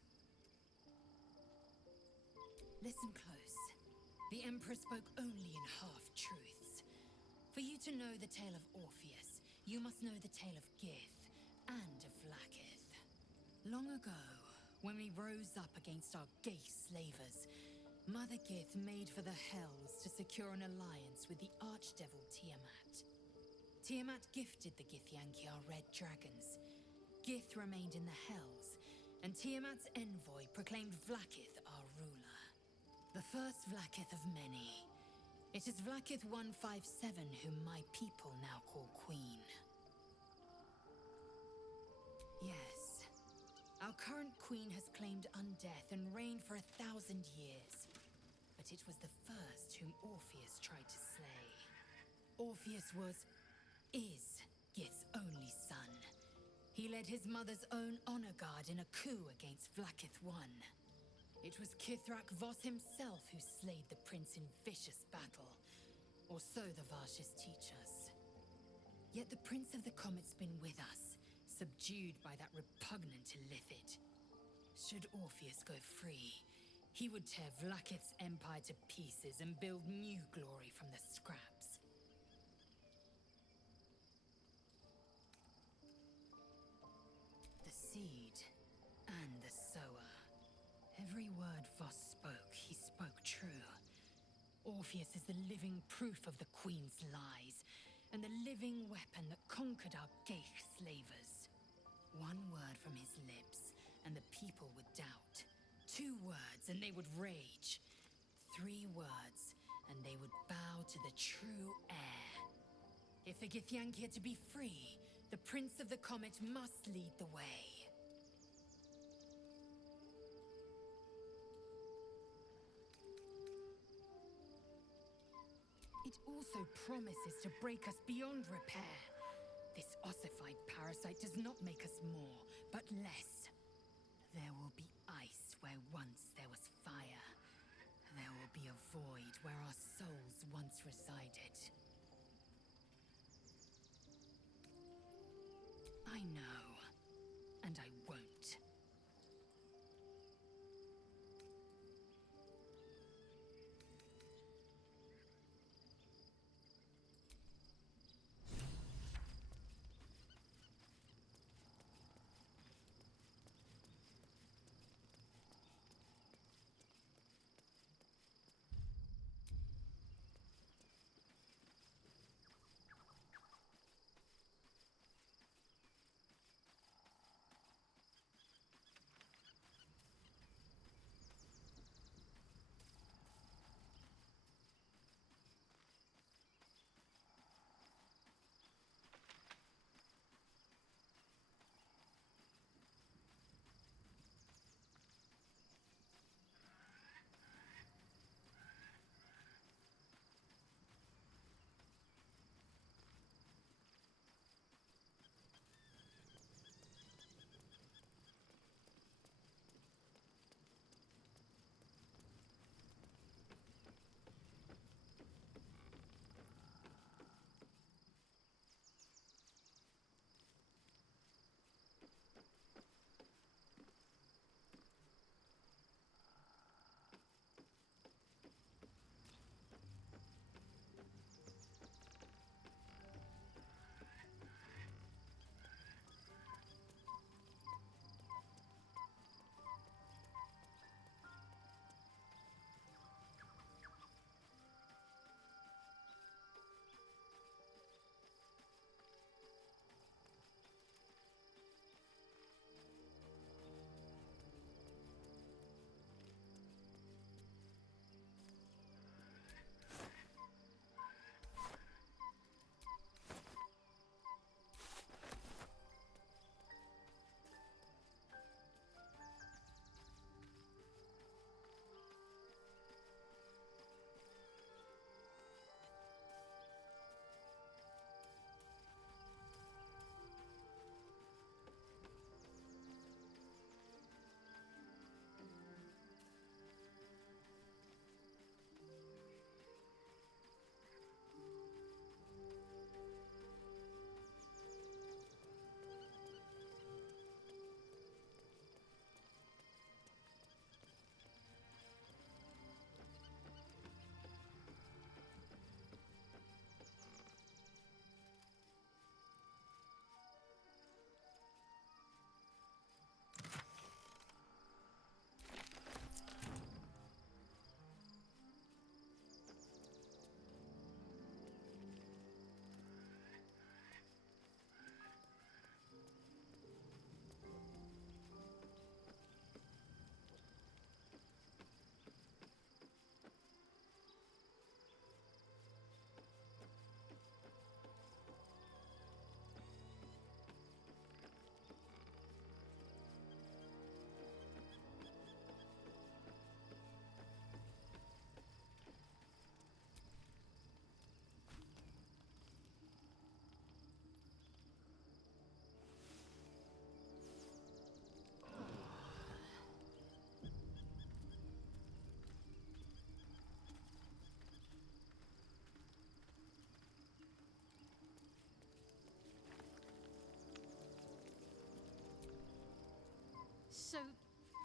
Listen close. The Emperor spoke only in half-truths. For you to know the tale of Orpheus, you must know the tale of Gith and of Vlaakith. Long ago, when we rose up against our Geich slavers, Mother Gith made for the Hells to secure an alliance with the archdevil Tiamat. Tiamat gifted the Githyanki our red dragons. Gith remained in the Hells, and Tiamat's envoy proclaimed Vlaakith our ruler. The first Vlaakith of many. It is Vlaakith 157 whom my people now call Queen. Yes, our current queen has claimed undeath and reigned for 1,000 years. But it was the first whom Orpheus tried to slay. Orpheus is Gith's only son. He led his mother's own honor guard in a coup against Vlaakith I. It was Kithrak Voss himself who slayed the prince in vicious battle. Or so the Varshes teach us. Yet the Prince of the Comet's been with us, subdued by that repugnant Illithid. Should Orpheus go free, he would tear Vlaakith's empire to pieces and build new glory from the scraps. The seed and the sower. Every word Voss spoke, he spoke true. Orpheus is the living proof of the Queen's lies, and the living weapon that conquered our Geich slavers. One word from his lips, and the people would doubt. 2 words, and they would rage. 3 words, and they would bow to the true heir. If the Githyanki are to be free, the Prince of the Comet must lead the way. It also promises to break us beyond repair. This ossified parasite does not make us more, but less. There will be ice where once there was fire. There will be a void where our souls once resided. I know, and I won't.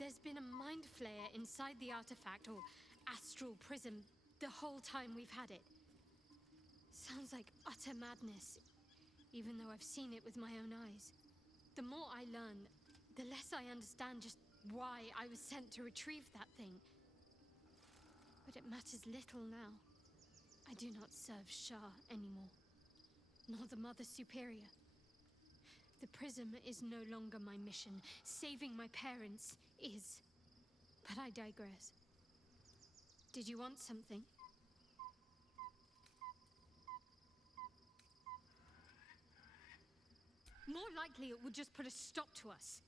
There's been a mind flayer inside the artifact, or astral prism, the whole time we've had it. Sounds like utter madness, even though I've seen it with my own eyes. The more I learn, the less I understand just why I was sent to retrieve that thing. But it matters little now. I do not serve Shah anymore, nor the Mother Superior. The prism is no longer my mission. Saving my parents is. But I digress. Did you want something? More likely it would just put a stop to us.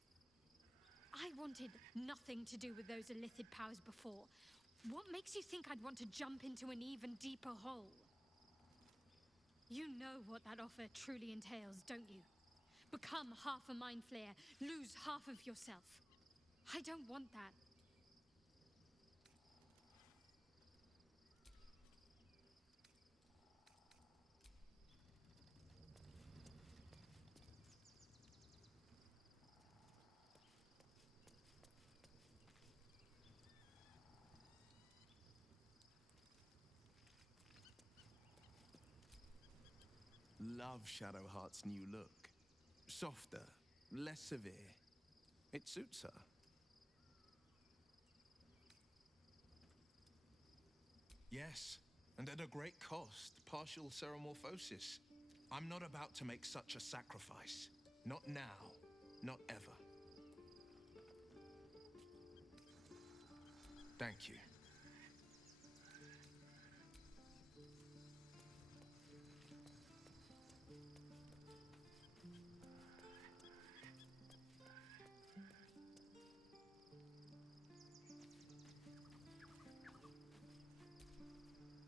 I wanted nothing to do with those Illithid powers before. What makes you think I'd want to jump into an even deeper hole? You know what that offer truly entails, don't you? Become half a mind flayer, lose half of yourself. I don't want that. Love Shadowheart's new look. Softer, less severe. It suits her. Yes, and at a great cost. Partial ceremorphosis. I'm not about to make such a sacrifice. Not now. Not ever. Thank you.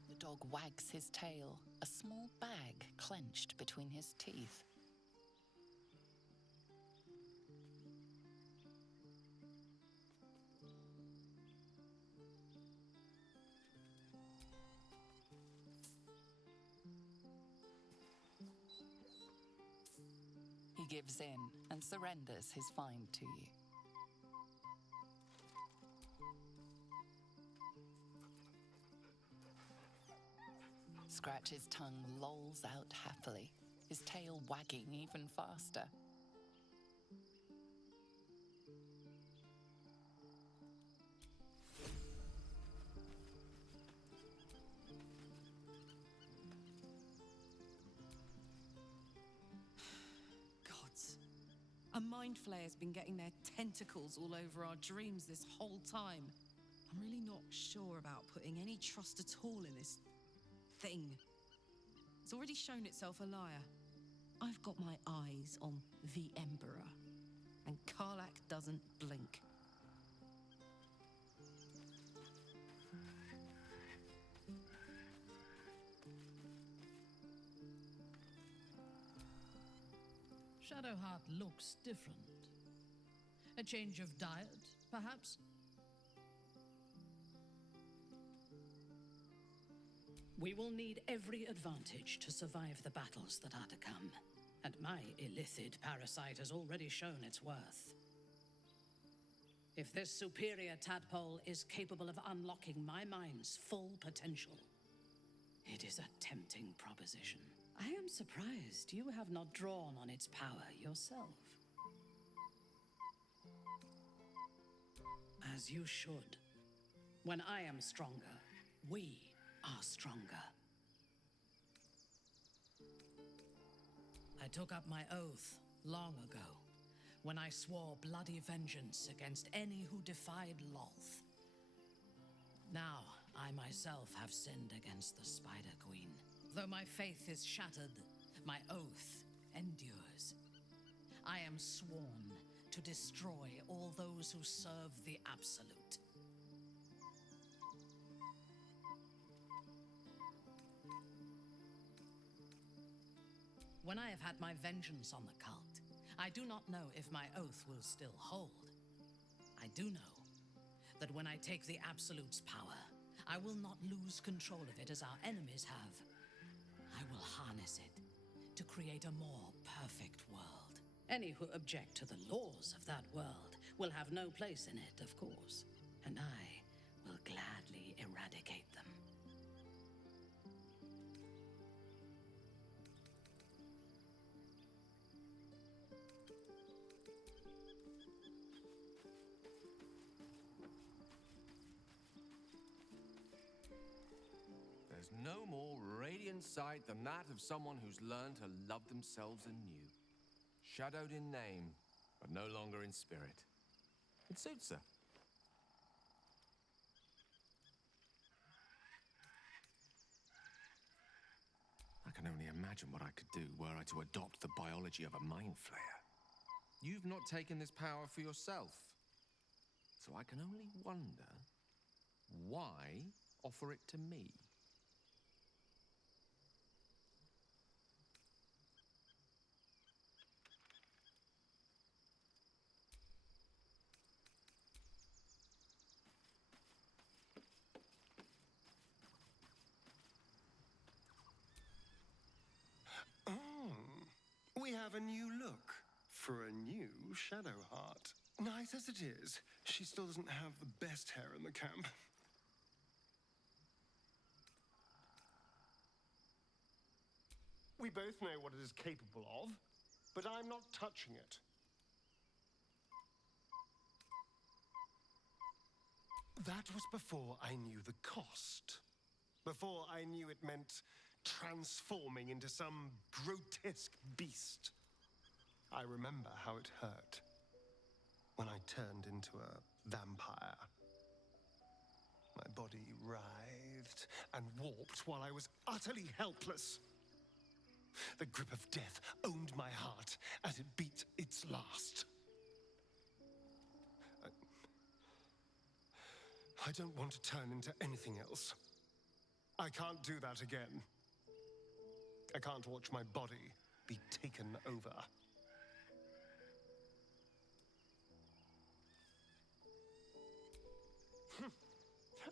The dog wags his tail, a small bag clenched between his teeth. He gives in and surrenders his find to you. Scratch's tongue lolls out happily, his tail wagging even faster. Gods. A mind flayer's been getting their tentacles all over our dreams this whole time. I'm really not sure about putting any trust at all in this thing. It's already shown itself a liar. I've got my eyes on the Emperor, and Karlach doesn't blink. Shadowheart looks different. A change of diet, perhaps? We will need every advantage to survive the battles that are to come, and my Illithid parasite has already shown its worth. If this superior tadpole is capable of unlocking my mind's full potential, it is a tempting proposition. I am surprised you have not drawn on its power yourself. As you should. When I am stronger, we are stronger. I took up my oath long ago, when I swore bloody vengeance against any who defied Lolth. Now, I myself have sinned against the Spider Queen. Though my faith is shattered, my oath endures. I am sworn to destroy all those who serve the Absolute. When I have had my vengeance on the cult, I do not know if my oath will still hold. I do know that when I take the Absolute's power, I will not lose control of it as our enemies have. I will harness it to create a more perfect world. Any who object to the laws of that world will have no place in it, of course, and I will gladly eradicate them. There's no more radiant sight than that of someone who's learned to love themselves anew. Shadowed in name, but no longer in spirit. It suits her. I can only imagine what I could do were I to adopt the biology of a mind flayer. You've not taken this power for yourself. So I can only wonder, why offer it to me? We have a new look for a new Shadowheart. Nice as it is, she still doesn't have the best hair in the camp. We both know what it is capable of, but I'm not touching it. That was before I knew the cost. Before I knew it meant transforming into some grotesque beast. I remember how it hurt when I turned into a vampire. My body writhed and warped while I was utterly helpless. The grip of death owned my heart as it beat its last. I don't want to turn into anything else. I can't do that again. I can't watch my body be taken over.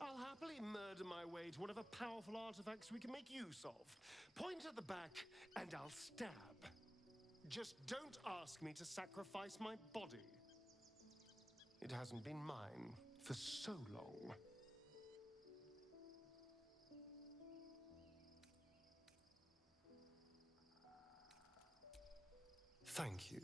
I'll happily murder my way to whatever powerful artifacts we can make use of. Point at the back, and I'll stab. Just don't ask me to sacrifice my body. It hasn't been mine for so long. Thank you.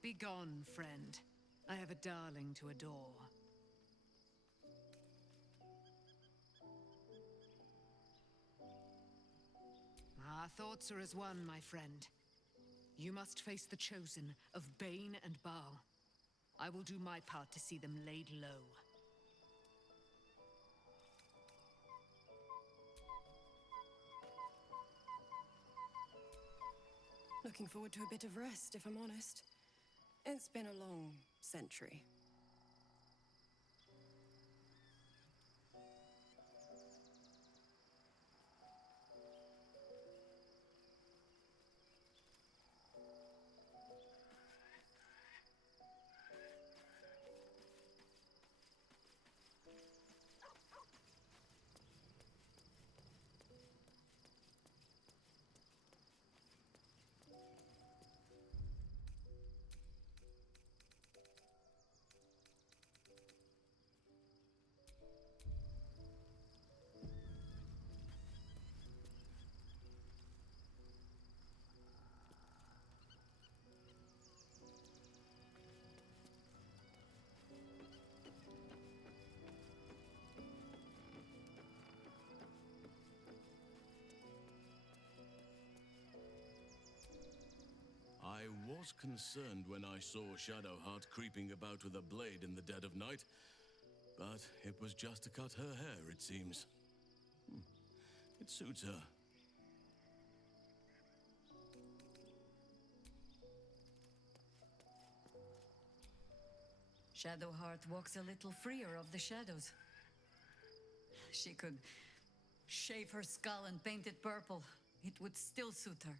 Begone, friend. I have a darling to adore. Our thoughts are as one, my friend. You must face the chosen of Bane and Baal. I will do my part to see them laid low. Looking forward to a bit of rest, if I'm honest. It's been a long century. I was concerned when I saw Shadowheart creeping about with a blade in the dead of night, but it was just to cut her hair, it seems. It suits her. Shadowheart walks a little freer of the shadows. She could shave her skull and paint it purple. It would still suit her.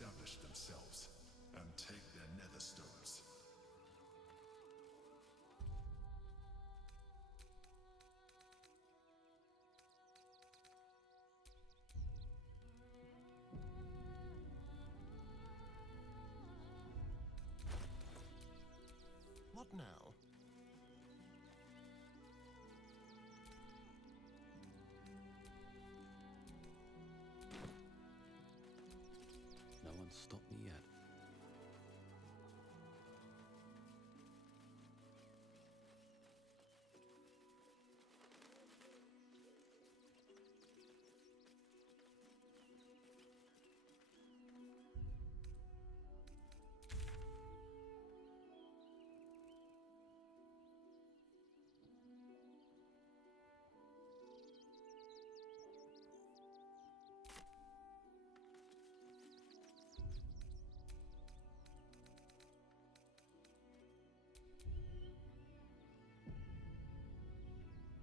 establish themselves and take their nether stones. What now?